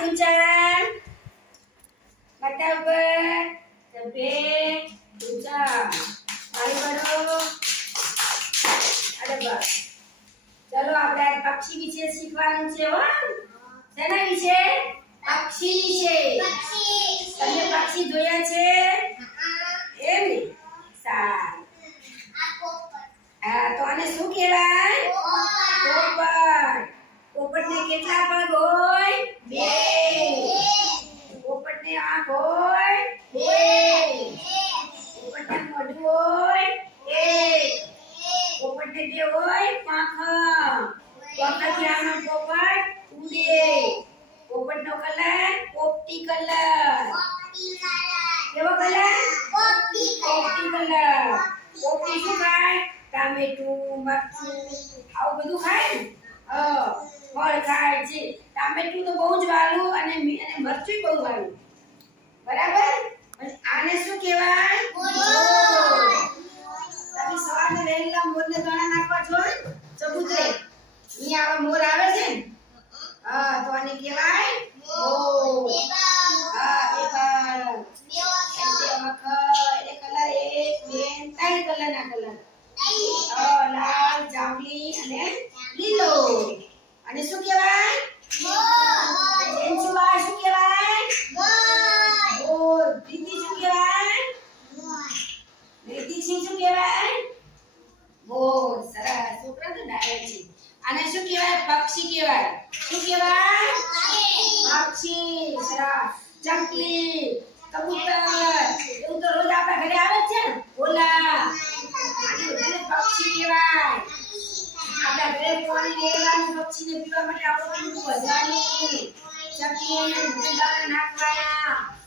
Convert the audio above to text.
હાથ ઊંચા માથા ઉપર બે ઊંચા પાણી ભરો અરે બસ ચલો આપણે આ પક્ષી વિશે શીખવાનું છે હો શેના વિશે પક્ષી વિશે તમે પક્ષી જોયા છે એમ સારું હા તો આને શું કહેવાય પોપટ પોપટને કેટલા પગ હોય બે પોપટને આંખ હોય બે પોપટને મોઢું હોય એક પોપટને જે હોય પાંખ પાંખથી આનો પોપટ ઉડે પોપટનો કલર પોપટી કલર કેવો કલર પોપટી કલર પોપટી શું ખાય ટામેટું મરચું આવું બધું ખાય ને ફળ ખાય છે ટામેટું તો બહુ જ વાળું અને મરચું બહુ વાળું બરાબર આને શું કહેવાય મોર તમે સવારે વહેલા મોરને દાણા નાખવા છો ચબૂતરે અહીંયા આવા મોર આવે છે ને તો આને કહેવાય મોર હા પેપર એટલે કલર એક બે ત્રણ કલરના કલર લાલ જાંબલી અને લીલો અને શું કહેવાય મોર જેન્સુબા શું કહેવાય મોર દીદી શું કહેવાય દીદી શું કહેવાય મોર સરસ છોકરા તો ડાયર છે આને શું કહેવાય પક્ષી કહેવાય શું કહેવાય પક્ષી સરસ ચકલી કબૂતર એવું તો રોજ આપણા ઘરે આવે છે ને ઓલા આને બધાને પક્ષી કહેવાય આપણા ઘરે પાણી લેવાનું પક્ષીને પીવા માટે આપણું બધાની ચકલી દાણા નાખવાના